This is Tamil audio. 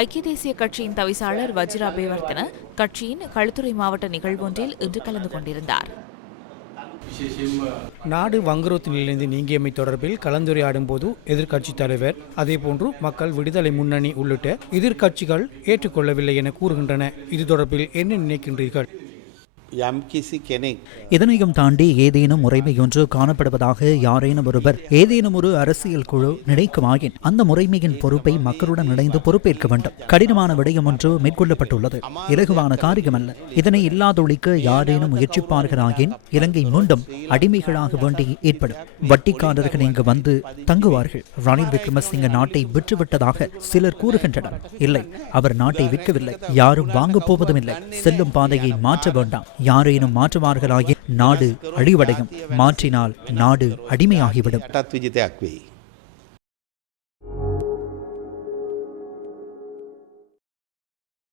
ஐக்கிய தேசிய கட்சியின் தவிசாளர் வஜ்ரா அபேவர்த்தன கட்சியின் களுத்துறை மாவட்ட நிகழ்வொன்றில் இன்று கலந்து கொண்டிருந்தார். நாடு வங்குரோத்து நிலைந்து நீங்கியமை தொடர்பில் கலந்துரையாடும் போது எதிர்க்கட்சித் தலைவர் அதேபோன்று மக்கள் விடுதலை முன்னணி உள்ளிட்ட எதிர்க்கட்சிகள் ஏற்றுக்கொள்ளவில்லை என கூறுகின்றன. இது தொடர்பில் என்ன நினைக்கின்றீர்கள்? இதனையும் தாண்டி ஏதேனும் முறைமையொன்று காணப்படுவதாக யாரேனும் ஒருவர் ஏதேனும் ஒரு அரசியல் குழு நினைக்குமாயின் அந்த முறைமையின் பொறுப்பை மக்களுடன் இணைந்து பொறுப்பேற்க வேண்டும். கடினமான விடயம் ஒன்று மேற்கொள்ளப்பட்டுள்ளது. இலகுவான காரியமல்ல. இதனை இல்லாதொழிக்க யாரேனும் முயற்சிப்பார்களாயின் இலங்கை மீண்டும் அடிமைகளாக வேண்டி ஏற்படும். வட்டிக்காரர்கள் இங்கு வந்து தங்குவார்கள். ரணில் விக்ரமசிங்க நாட்டை விற்றுவிட்டதாக சிலர் கூறுகின்றனர். இல்லை அவர் நாட்டை விற்கவில்லை. யாரும் வாங்கப் போவதும் இல்லை செல்லும் பாதையை மாற்ற வேண்டாம். யாரேனும் மாற்றுவார்களாகிய நாடு அழிவடையும். மாற்றினால் நாடு அடிமையாகிவிடும்.